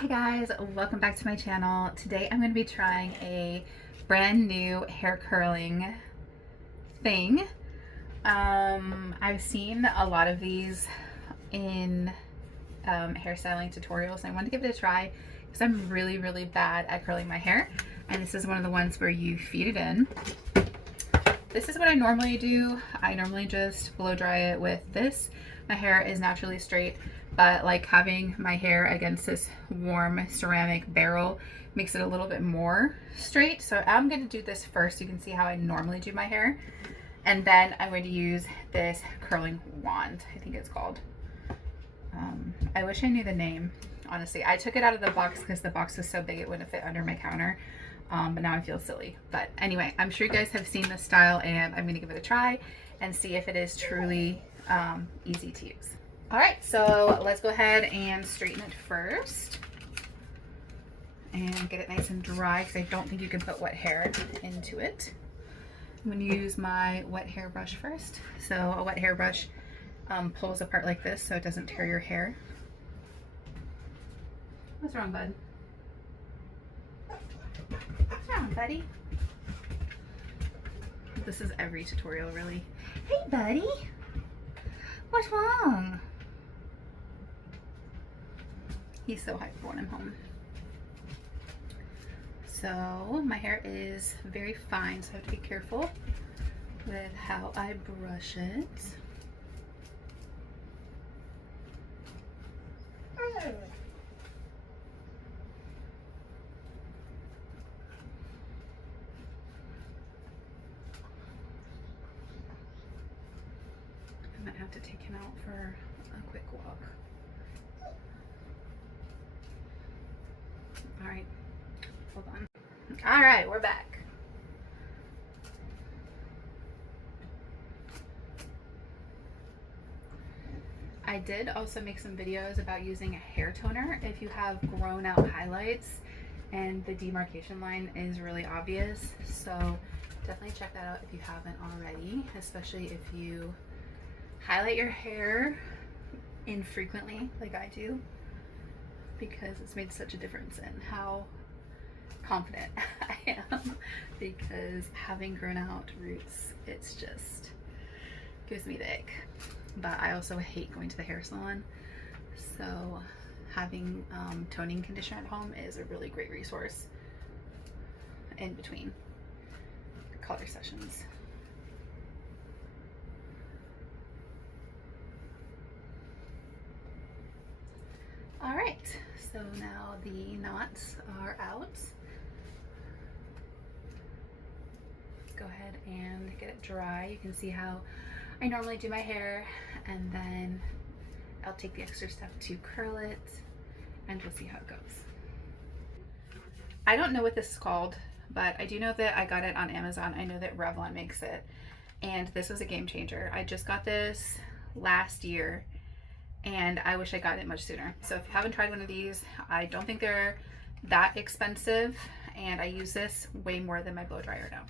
Hey guys, welcome back to my channel. Today I'm going to be trying a brand new hair curling thing. I've seen a lot of these in hairstyling tutorials, and I wanted to give it a try because I'm really bad at curling my hair, and this is one of the ones where you feed it in. This is what I normally do. I normally just blow dry it with this. My hair is naturally straight, but like having my hair against this warm ceramic barrel makes it a little bit more straight. So I'm going to do this first. You can see how I normally do my hair. And then I'm going to use this curling wand, I think it's called. I wish I knew the name, honestly. I took it out of the box because the box was so big it wouldn't fit under my counter. But now I feel silly. But anyway, I'm sure you guys have seen this style, and I'm going to give it a try and see if it is truly easy to use. All right, so let's go ahead and straighten it first and get it nice and dry because I don't think you can put wet hair into it. I'm going to use my wet hair brush first. So a wet hair brush pulls apart like this so it doesn't tear your hair. What's wrong, bud? What's wrong, buddy? This is every tutorial, really. Hey, buddy. What's wrong? He's so hyped when I'm home. So my hair is very fine, so I have to be careful with how I brush it. I might have to take him out for a quick walk. All right, hold on. All right, we're back. I did also make some videos about using a hair toner if you have grown out highlights and the demarcation line is really obvious. So definitely check that out if you haven't already, especially if you highlight your hair infrequently like I do, because it's made such a difference in how confident I am, because having grown out roots, it's just gives me the ick. But I also hate going to the hair salon, so having toning conditioner at home is a really great resource in between color sessions. All right, so now the knots are out. Let's go ahead and get it dry. You can see how I normally do my hair, and then I'll take the extra step to curl it, and we'll see how it goes. I don't know what this is called, but I do know that I got it on Amazon. I know that Revlon makes it, and this was a game changer. I just got this last year, and I wish I got it much sooner. So if you haven't tried one of these, I don't think they're that expensive, and I use this way more than my blow dryer now.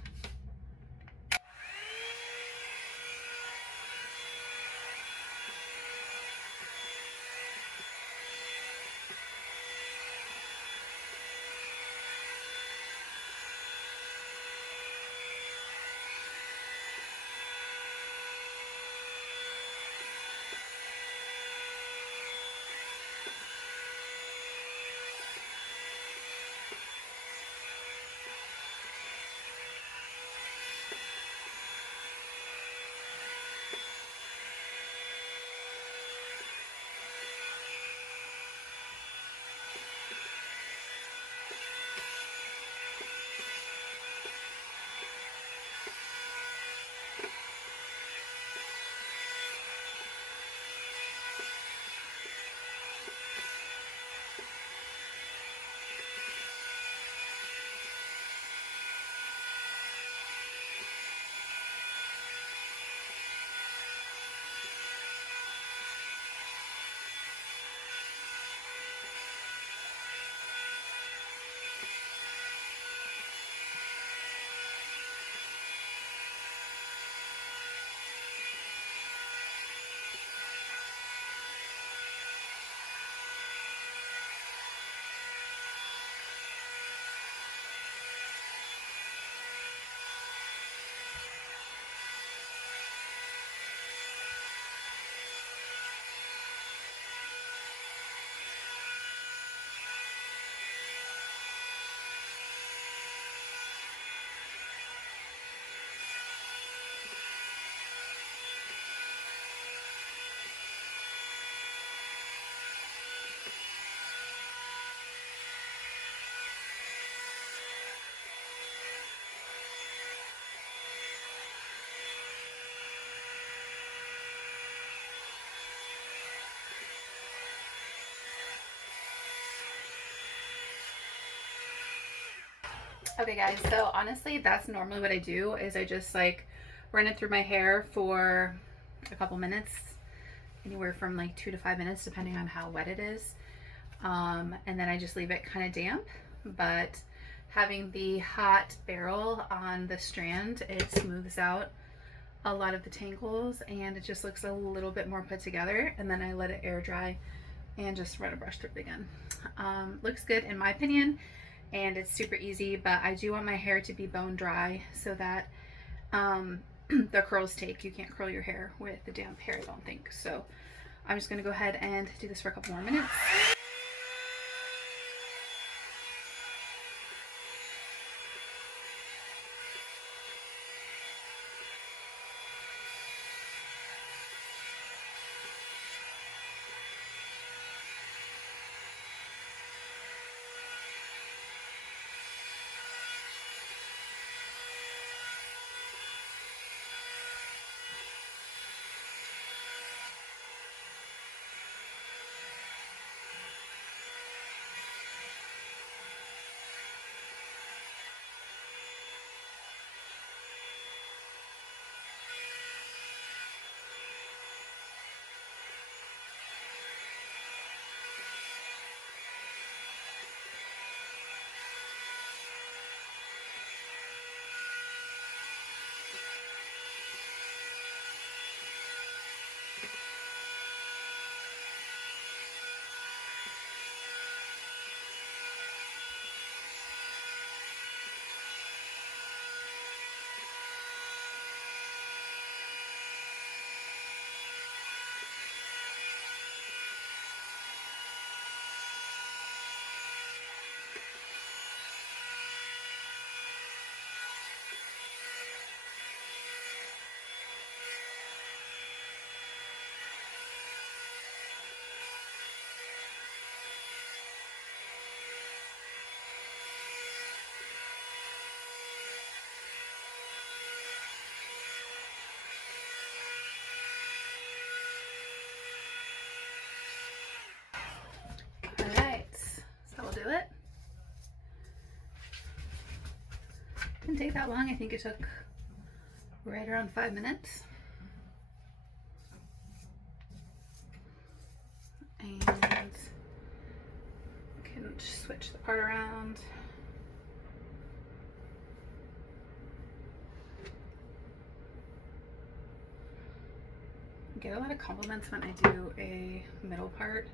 Okay guys, so honestly that's normally what I do, is I just like run it through my hair for a couple minutes, anywhere from like 2 to 5 minutes depending on how wet it is, and then I just leave it kind of damp. But having the hot barrel on the strand, it smooths out a lot of the tangles and it just looks a little bit more put together, and then I let it air dry and just run a brush through it again. Looks good in my opinion, and it's super easy, but I do want my hair to be bone dry so that the curls take. You can't curl your hair with the damp hair, I don't think. So I'm just gonna go ahead and do this for a couple more minutes. Alright, so we'll do it. Didn't take that long. I think it took right around 5 minutes. And we can switch the part around. I get a lot of compliments when I do a middle part,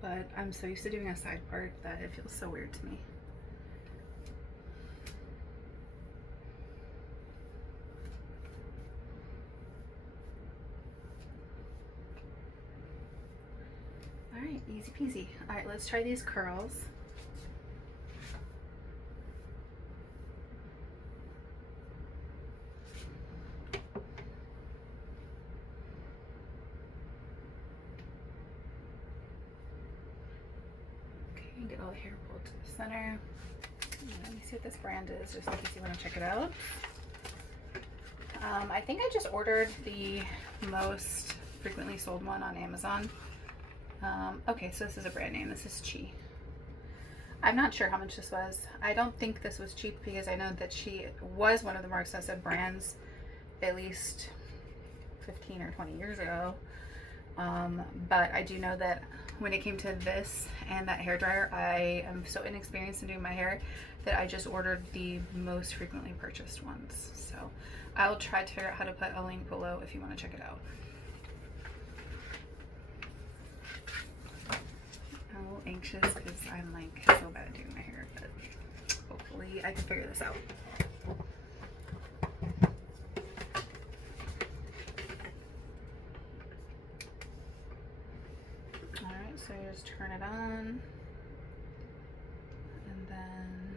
but I'm so used to doing a side part that it feels so weird to me. All right, easy peasy. All right, let's try these curls. Okay, get all the hair pulled to the center. Let me see what this brand is, just in case you want to check it out. I think I just ordered the most frequently sold one on Amazon. Okay, so this is a brand name. This is Chi. I'm not sure how much this was. I don't think this was cheap because I know that Chi was one of the more expensive brands at least 15 or 20 years ago. But I do know that when it came to this and that hairdryer, I am so inexperienced in doing my hair that I just ordered the most frequently purchased ones. So I'll try to figure out how to put a link below if you want to check it out. I'm a little anxious because I'm like so bad at doing my hair, but hopefully I can figure this out. Alright, so you just turn it on, and then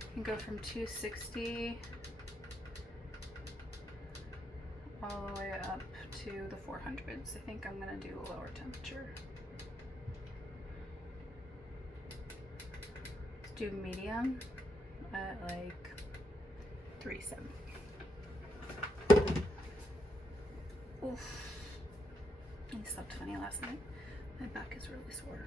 you can go from 260 all the way up to the 400s. I think I'm going to do a lower temperature. Let's do medium at like 370. Oof. I slept funny last night. My back is really sore.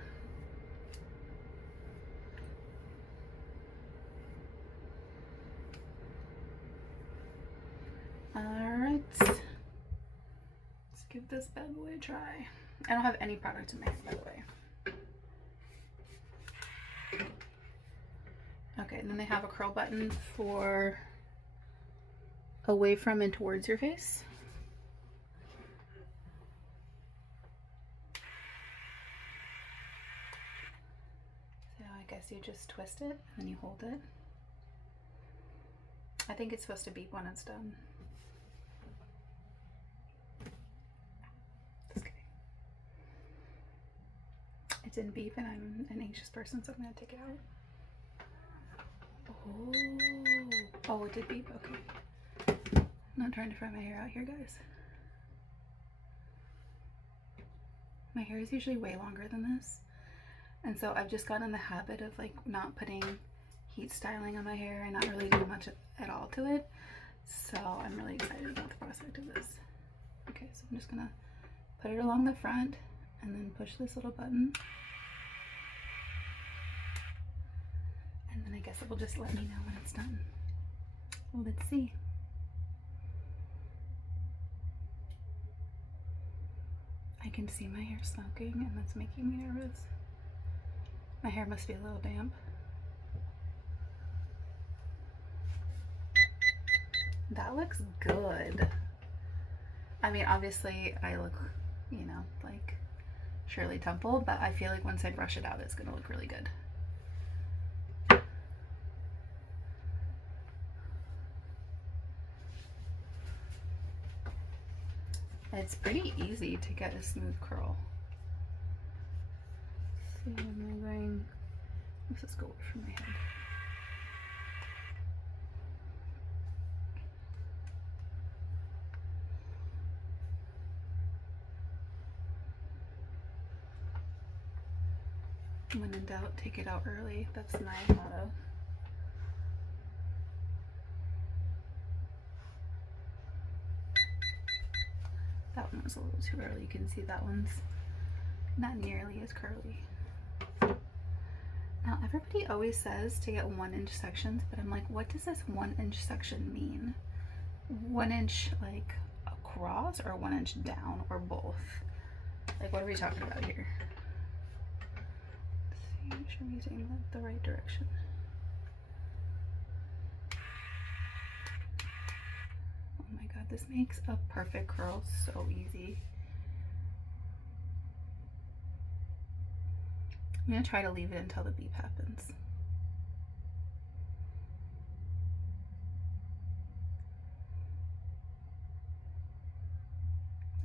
this bad boy a try. I don't have any product in my hair, by the way. Okay, and then they have a curl button for away from and towards your face. So I guess you just twist it and then you hold it. I think it's supposed to beep when it's done. Just kidding. It didn't beep and I'm an anxious person, so I'm gonna take it out. Oh, it did beep, okay. I'm not trying to fry my hair out here, guys. My hair is usually way longer than this. And so I've just gotten in the habit of like not putting heat styling on my hair and not really doing much at all to it. So I'm really excited about the prospect of this. Okay, so I'm just gonna put it along the front and then push this little button. And then I guess it will just let me know when it's done. Well, let's see. I can see my hair smoking and that's making me nervous. My hair must be a little damp. That looks good. I mean, obviously I look, you know, like Shirley Temple, but I feel like once I brush it out, it's gonna look really good. It's pretty easy to get a smooth curl. Let's see, am I going? Let's just go away from my head. When in doubt, take it out early. That's my motto. That one was a little too early. You can see that one's not nearly as curly. Now, everybody always says to get 1-inch sections, but I'm like, what does this 1-inch section mean? 1 inch like across or 1 inch down or both? Like, what are we talking about here? Let's see, make sure I'm using the right direction. Oh my god, this makes a perfect curl so easy. I'm gonna try to leave it until the beep happens.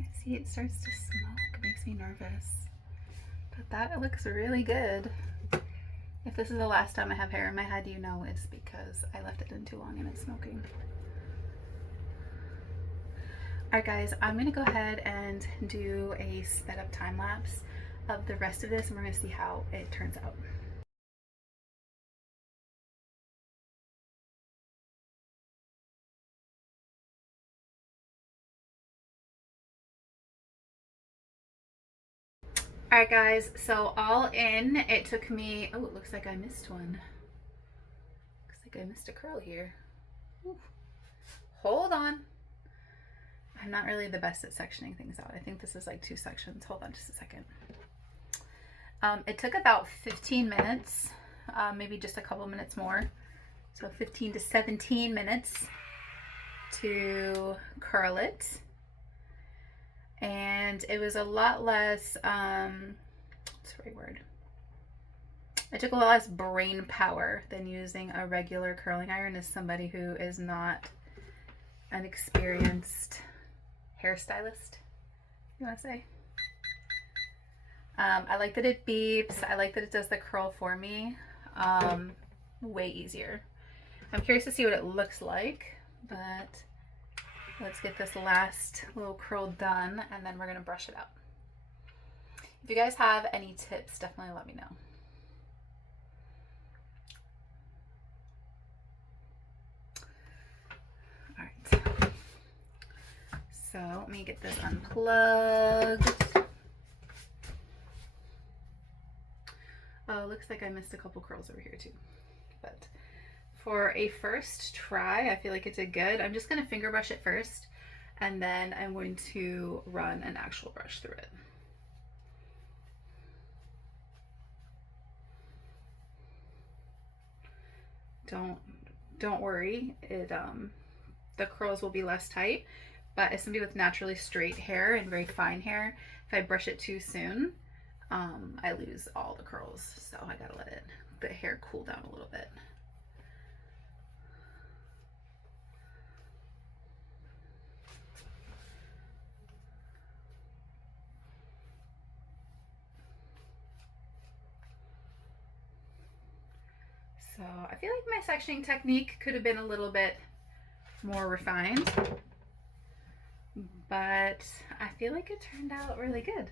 I see it starts to smoke. It makes me nervous. But that looks really good. If this is the last time I have hair in my head, you know it's because I left it in too long and it's smoking. Alright guys, I'm gonna go ahead and do a sped up time lapse of the rest of this and we're gonna see how it turns out. Alright guys, so all in, it took me, oh, it looks like I missed one. Looks like I missed a curl here. Ooh. Hold on. I'm not really the best at sectioning things out. I think this is like 2 sections. Hold on just a second. It took about 15 minutes, maybe just a couple minutes more. So 15 to 17 minutes to curl it. And it was a lot less, what's the right word? It took a lot less brain power than using a regular curling iron as somebody who is not an experienced hairstylist, you want to say. I like that it beeps. I like that it does the curl for me. Way easier. I'm curious to see what it looks like, but let's get this last little curl done and then we're going to brush it out. If you guys have any tips, definitely let me know. All right. So let me get this unplugged. Oh, looks like I missed a couple curls over here too. But for a first try, I feel like it did good. I'm just gonna finger brush it first and then I'm going to run an actual brush through it. Don't worry, the curls will be less tight, but as somebody with naturally straight hair and very fine hair, if I brush it too soon, I lose all the curls. So I gotta let the hair cool down a little bit. So I feel like my sectioning technique could have been a little bit more refined, but I feel like it turned out really good.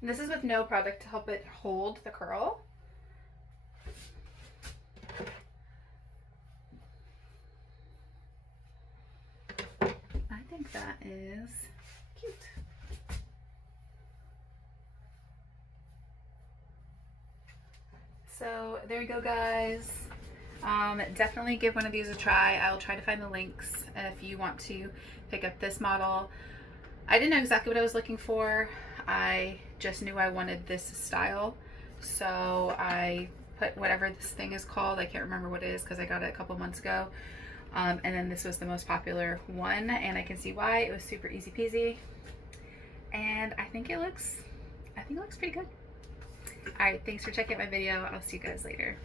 And this is with no product to help it hold the curl. I think that is cute. So there you go, guys. Definitely give one of these a try. I'll try to find the links if you want to pick up this model. I didn't know exactly what I was looking for. I just knew I wanted this style, so I put whatever this thing is called. I can't remember what it is because I got it a couple months ago. And then this was the most popular one, and I can see why. It was super easy peasy, and I think it looks pretty good. All right, thanks for checking out my video. I'll see you guys later.